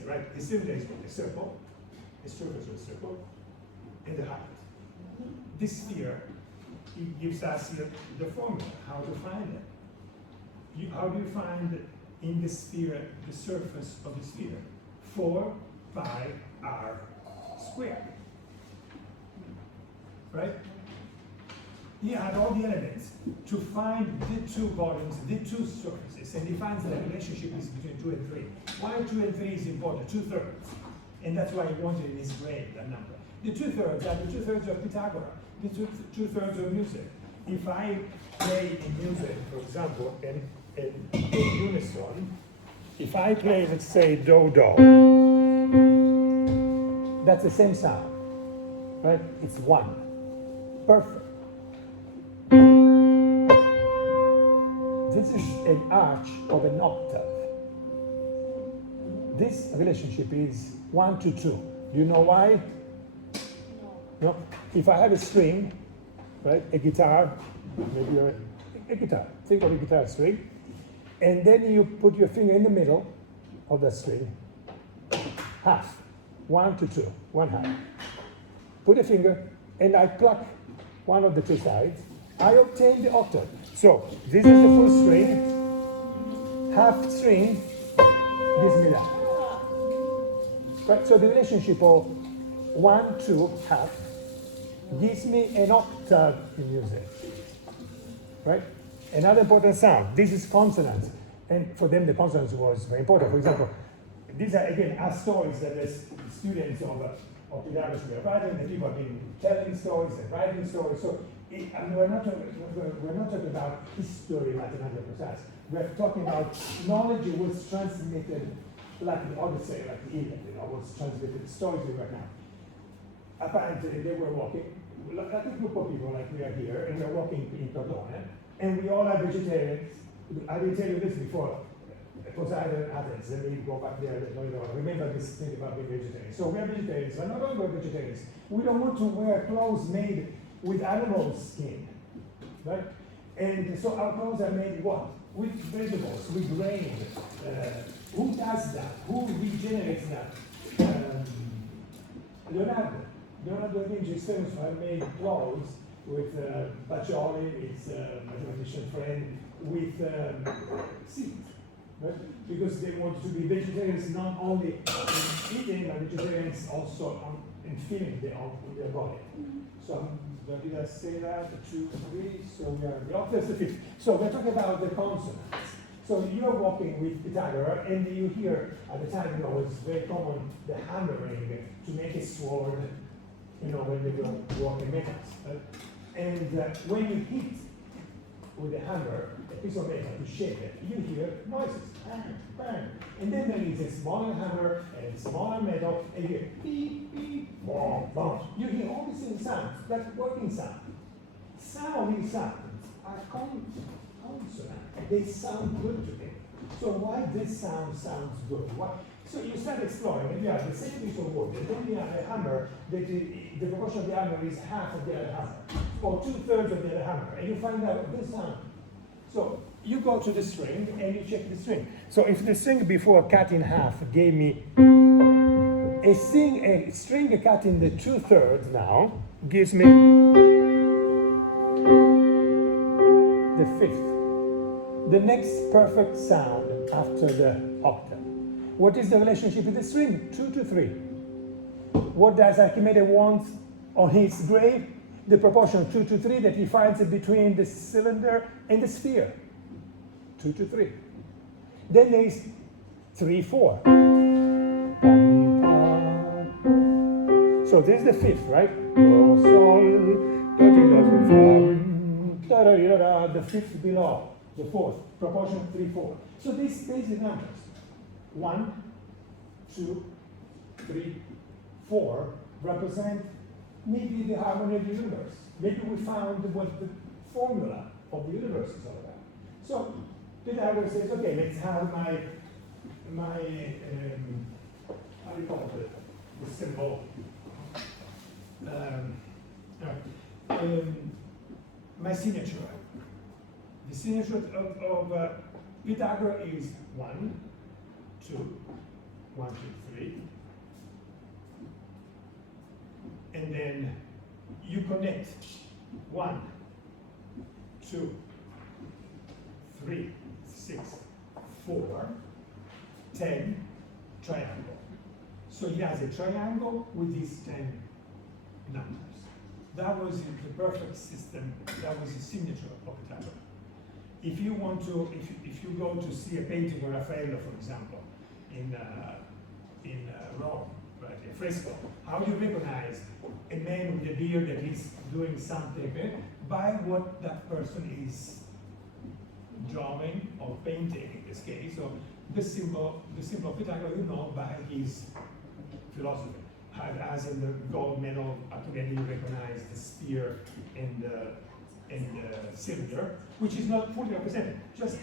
easy, right? The cylinder is a circle, a surface of a circle, and the height. This sphere, it gives us here the formula, how to find it. How do you find in the sphere the surface of the sphere? 4 pi r squared. Right? He had all the elements to find the two volumes, the two surfaces, and he finds that the relationship is between 2 and 3. Why 2 and 3 is important? 2/3. And that's why he wanted in his grade that number. The 2/3 are the 2/3 of Pythagoras, the 2/3 of music. If I play in music, for example, in unison, if I play, let's say, do-do, that's the same sound, right? It's 1. Perfect. This is an arch of an octave. This relationship is 1 to 2. Do you know why? No. If I have a string, right, a guitar, maybe a guitar. Think of a guitar string, and then you put your finger in the middle of the string, half, 1 to 2, 1/2. Put a finger, and I pluck one of the two sides. I obtain the octave. So this is the full string. Half string gives me that. Right. So the relationship of 1 to half gives me an octave in music. Right. Another important sound. This is consonants, and for them the consonants was very important. For example, these are again stories that the students of Pythagoras were writing. The people have been telling stories and writing stories. So we're not talking about history, mathematical precise. We're talking about knowledge that was transmitted, like the Odyssey, like the Iliad, was transmitted stories right now. Apparently, they were walking, like a group of people, like we are here, and we're walking in Crotone, and we all are vegetarians. I didn't tell you this before. Poseidon, Athens, then we go back there. Remember this thing about being vegetarian. So we're vegetarians, but not only we're vegetarians. We don't want to wear clothes made with animal skin, right? And so our clothes are made what? With vegetables, with grain. Who does that? Who regenerates that? Leonardo da Vinci is famous for having made clothes with Pacioli, his mathematician friend, with seeds, right? Because they want to be vegetarians not only in eating, but vegetarians also in feeling their body. So did I say that? 2, 3. So we are the octaves, the 5th. So we're talking about the consonants. So you're walking with Pythagoras, and you hear at the time, it's very common the hammering to make a sword. When they go walking metals. And when you hit with a hammer a piece of metal to shape it, you hear noises, bang, bang. And then there is a smaller hammer and a smaller metal, and you hear beep, beep, boom, boom. You hear all the same sounds, that's working sound. Some of these sounds are consonant. They sound good to me. So why this sound sounds good? So you start exploring, and you have the same piece of wood, and then you have a hammer, that the proportion of the hammer is half of the other hammer, or 2/3 of the other hammer, and you find out this sound. So you go to the string, and you check the string. So if the string before cut in half gave me a string cut in the 2/3 now, gives me the 5th. The next perfect sound after the octave. What is the relationship with the string? 2 to 3. What does Archimedes want on his grave? The proportion 2 to 3 that he finds between the cylinder and the sphere. 2 to 3. Then there is 3, 4. So this is the 5th, right? The 5th below, the 4th, proportion 3, 4. So these basic numbers. 1, 2, 3, 4 represent maybe the harmony of the universe. Maybe we found what the formula of the universe is all about. So Pythagoras says, okay, let's have my how do you call it, the symbol? My signature. The signature of Pythagoras is 1, 2, 1, 2, 3. And then you connect 1, 2, 3, 6, 4, 10 triangle. So he has a triangle with these 10 numbers. That was the perfect system. That was the signature of Pythagoras. If you want to, if you go to see a painting of Raffaello, for example, in Rome, right, a fresco, how do you recognize a man with a beard that is doing something by what that person is drawing or painting in this case? So the symbol of Pythagoras, you know, by his philosophy. As in the gold medal, Archimedes, you recognize the sphere and the cylinder, which is not fully represented, just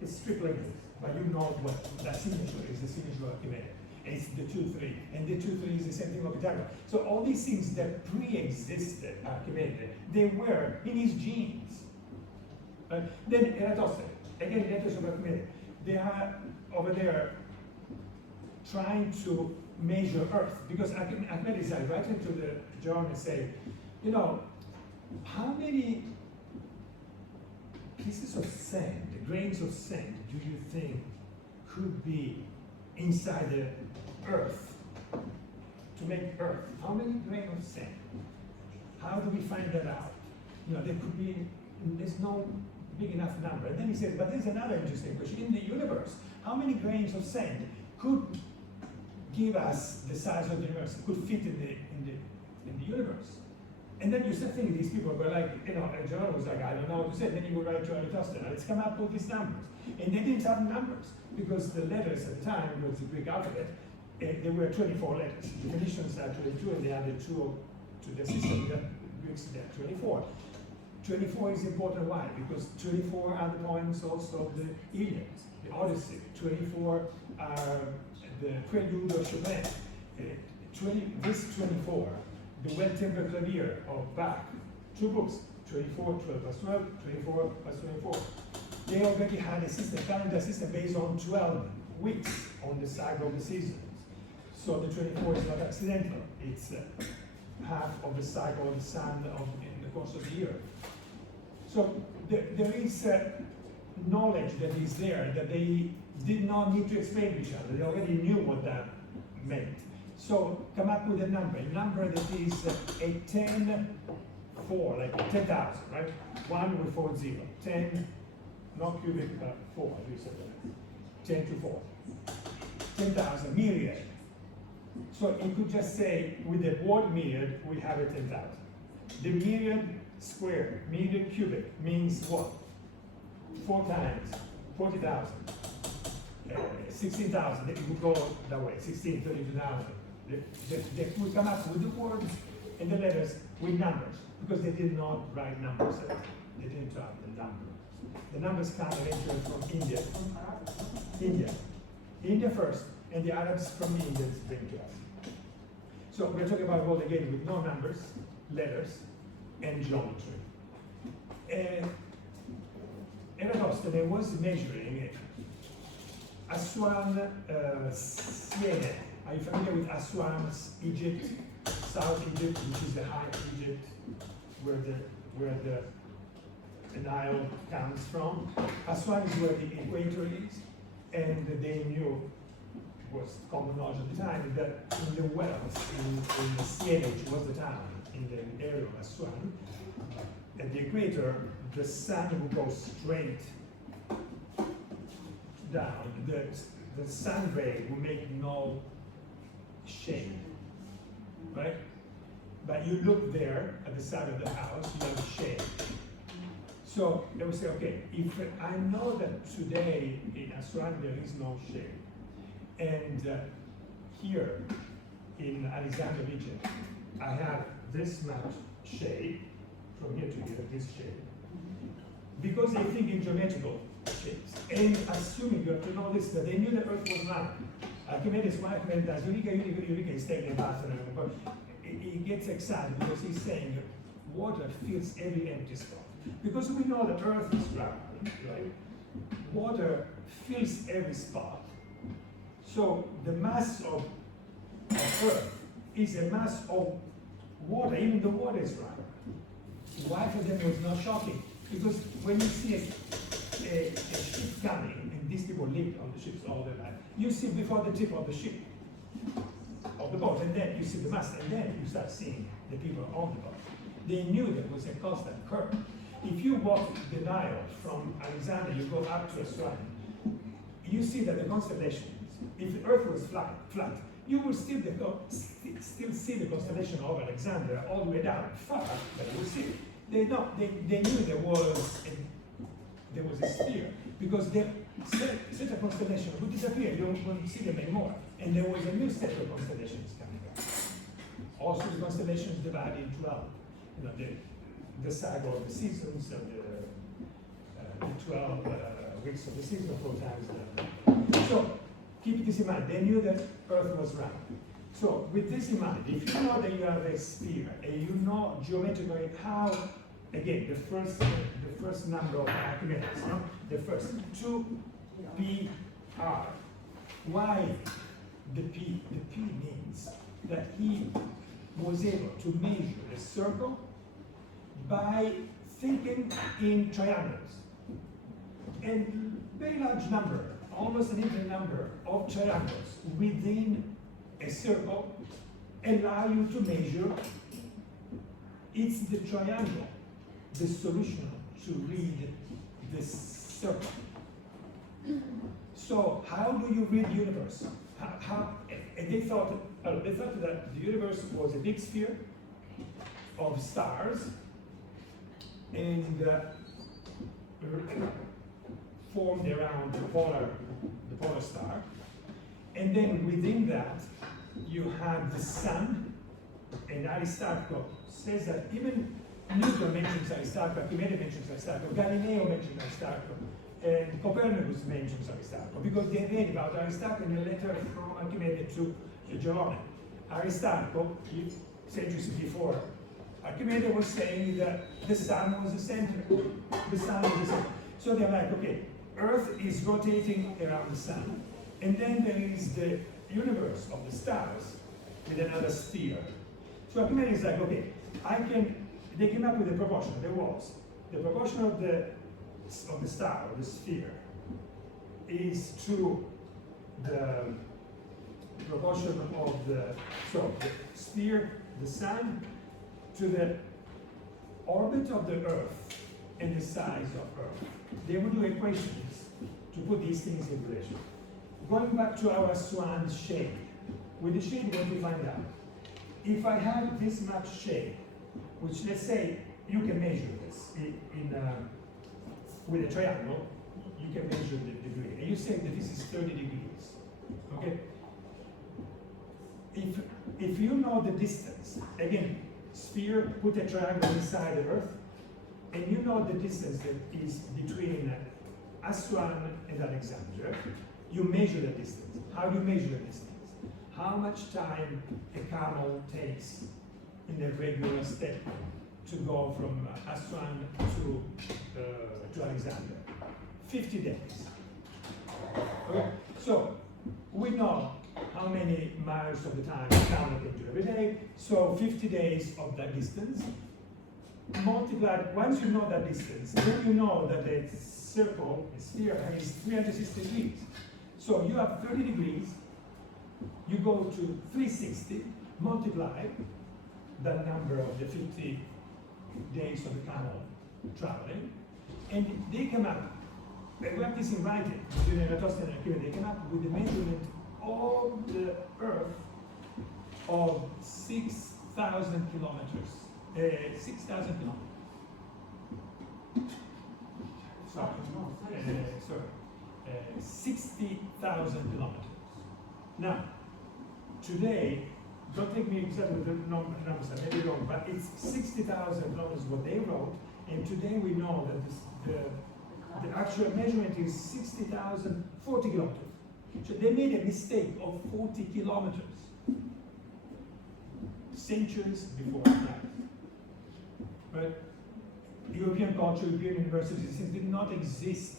it's strict like this. But you know what that signature is, the signature of Archimedes. It's the 2, 3, and the 2, 3 is the same thing of Pythagoras. So all these things that pre-existed Archimedes, they were in his genes. Then Eratosthenes, again, letters of Archimedes, they are over there trying to measure Earth, because Archimedes, I write into the journal and say, you know, how many pieces of sand, grains of sand, do you think could be inside the Earth to make Earth? How many grains of sand? How do we find that out? You know, there could be, there's no big enough number. And then he said, but there's another interesting question. In the universe, how many grains of sand could give us the size of the universe, could fit in the universe? And then you start thinking, these people were like, you know, and John was like, I don't know what to say. Then you would write to Eratosthenes, let's come up with these numbers. And they didn't have numbers, because the letters at the time was the Greek alphabet, there were 24 letters. The Phoenicians had 22, and they added 2 to the system. The Greeks had 24. 24 is important, why? Because 24 are the poems also of the Iliad, the Odyssey. 24 are the Prelude of Chopin. This 24, the Well-Tempered Clavier of Bach, 2 books, 24, 12 plus 12, 24 plus 24. They already had a system, calendar system based on 12 weeks on the cycle of the seasons. So the 24 is not accidental. It's half of the cycle of the sun in the course of the year. So there is knowledge that is there that they did not need to explain to each other. They already knew what that meant. So come up with a number that is a 10, 4, like 10,000, right? 1 with 4 0. 10, not cubic, but 4, as we said. 10 to 4. 10,000, myriad. So you could just say, with the word myriad, we have a 10,000. The myriad square, myriad cubic, means what? 4 times 40,000. 16,000, it would go that way, 16, 32,000. They would come up with the words and the letters with numbers, because they did not write numbers. They didn't write the numbers. The numbers come eventually from India. India first, and the Arabs from the Indians bring to us. So we're talking about a world again with no numbers, letters, and geometry. Eratosthenes was measuring Aswan, Siena. Are you familiar with Aswan, Egypt, South Egypt, which is the High Egypt, where the Nile comes from? Aswan is where the equator is, and they knew, was common knowledge at the time, that in the wells, in Siena, which was the town, in the area of Aswan, at the equator, the sun would go straight down. The sun ray will make no shade, right? But you look there at the side of the house, you have shade. So they would say, okay, if I know that today in Aswan there is no shade, and here in Alexander, Egypt, I have this much shade, from here to here, this shade, because they think in geometrical shapes, and assuming you have to know this, that they knew the Earth was round. Archimedes, why Archimedes does Eureka is taking a bath, but he gets excited because he's saying water fills every empty spot. Because we know the Earth is round, right? Water fills every spot. So the mass of Earth is a mass of water, even the water is round. Why for them it was not shocking? Because when you see a ship coming, and these people lived on the ships all their life, you see before the tip of the ship, of the boat, and then you see the mast, and then you start seeing the people on the boat. They knew there was a constant current. If you walk the Nile from Alexandria, you go up to Aswan, you see that the constellations, if the Earth was flat, you will still see the constellation of Alexandria all the way down, far, but you will see it. They knew there was a sphere, because such a constellation would disappear, you wouldn't see them anymore. And there was a new set of constellations coming up. Also the constellations divided in 12. You know, the cycle of the seasons, the 12 weeks of the season, 4 times. So keep this in mind. They knew that Earth was round. So with this in mind, if you know that you have a sphere, and you know geometrically how, again, the first number of Archimedes, no? The first 2πr. Why the P? The P means that he was able to measure a circle by thinking in triangles. And very large number, almost an infinite number of triangles within a circle allow you to measure. It's the triangle, the solution to read this circle. So how do you read the universe? And they thought that the universe was a big sphere of stars and formed around the polar star. And then within that, you have the sun, and Aristotle says that even Newton mentions Aristotle, Archimedes mentions Aristotle, Galileo mentions Aristotle, and Copernicus mentions Aristotle, because they read about Aristotle in a letter from Archimedes to Jerome. Aristotle, centuries before Archimedes, was saying that the sun was the center. The sun is the center. So they're like, okay, Earth is rotating around the sun, and then there is the universe of the stars with another sphere. So Archimedes is like, okay, they came up with a proportion. There was the proportion of the star, or the sphere, is to the proportion of the sphere, the sun, to the orbit of the Earth and the size of Earth. They would do equations to put these things in relation. Going back to our swan shape, with the shape what we find out? If I have this much shape, which let's say you can measure this with a triangle, you can measure the degree. And you say that this is 30 degrees. Okay? If you know the distance, again, sphere, put a triangle inside the Earth, and you know the distance that is between Aswan and Alexandria, you measure the distance. How do you measure the distance? How much time a camel takes in a regular step to go from Aswan to Alexandria? 50 days. Okay? So we know how many miles of the time a camel can do every day. So 50 days of that distance. Multiplied, once you know that distance, then you know that the circle, the sphere, is 360 degrees. So you have 30 degrees, you go to 360, multiply that number of the 50 days of the camel traveling, and they come up, and we have this in writing, during Eratosthenes and Archimedes, they come up with the measurement of the Earth of 6,000 kilometers. 6,000 kilometers. Sorry, 60,000 kilometers. Now, today, don't take me exactly with the numbers, I may be wrong, but it's 60,000 kilometers what they wrote, and today we know that the actual measurement is 40 kilometers. So they made a mistake of 40 kilometers centuries before that. But European culture, European universities did not exist.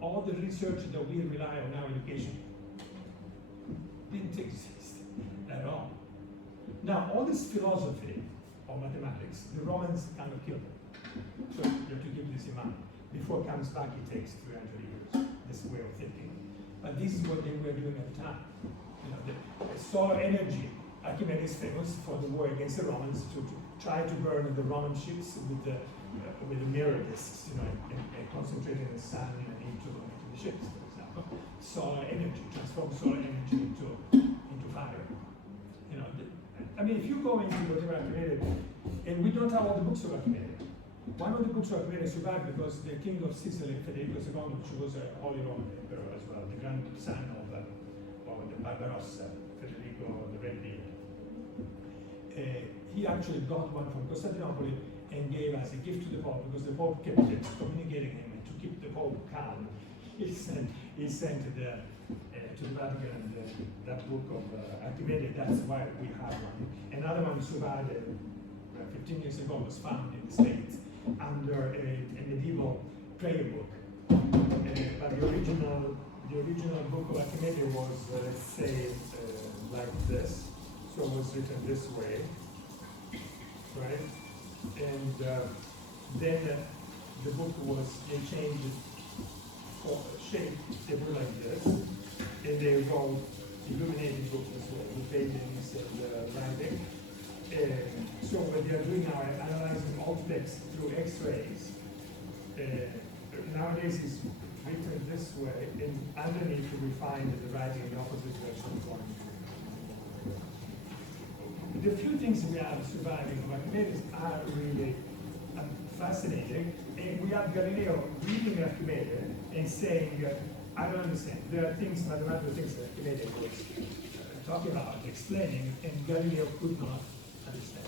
All the research that we rely on now, education, exist at all. Now, all this philosophy of mathematics, the Romans kind of killed it. So you have to keep this in mind. Before it comes back, it takes 300 years, this way of thinking. But this is what they were doing at the time. You know, the solar energy, Archimedes is famous for the war against the Romans to try to burn the Roman ships with the mirror discs, you know, and concentrating the sun into the ships, for example. Solar energy, transform solar energy into fire. You know, I mean, if you go into whatever Archimedes, and we don't have all the books of Archimedes. One of the books of Archimedes survived because the king of Sicily, Federico II, which was a Holy Roman Emperor as well, the grandson of the Barbarossa, Federico the Red Beard. He actually got one from Constantinople and gave as a gift to the Pope because the Pope kept communicating him, and to keep the Pope calm, he sent to the Vatican that book of Archimedes. That's why we have one. Another one survived 15 years ago, was found in the States under a medieval prayer book. But the original book of Archimedes was, let's say, like this. So it was written this way, right? And then the book was, they changed it shape, they were like this, and they wrote illuminated book this way, with paintings and writing. So what they are doing now is analyzing all text through X-rays. Nowadays it's written this way, and underneath we find the writing in the opposite direction. The few things we have surviving of Archimedes are really fascinating, and we have Galileo reading Archimedes and saying, I don't understand. There are things, mathematical things that Archimedes was talking about, explaining, and Galileo could not understand.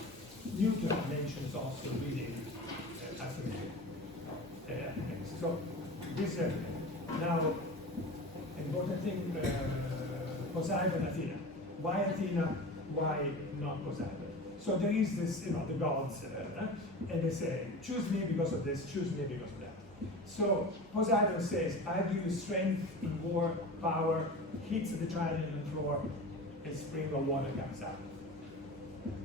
Newton mentions also reading Archimedes. So this now important thing, Poseidon, Athena. Why Athena? Why not Poseidon? So there is this, you know, the gods, and they say, choose me because of this, choose me because of that. So Poseidon says, I give you strength in war, power, hits the trident and floor, a spring of water comes out.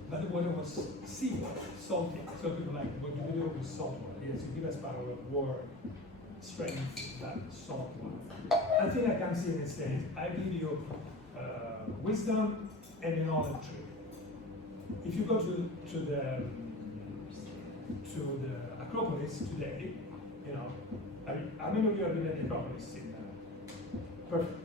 But the water was seawater, salty. So people like, what do we do with salt water? Yes, you give us power of war, strength, that salt water. Athena comes in and says, I give you wisdom and an olive tree. If you go to the Acropolis today, you know, I mean, how many of you have been at the Acropolis? Perfect.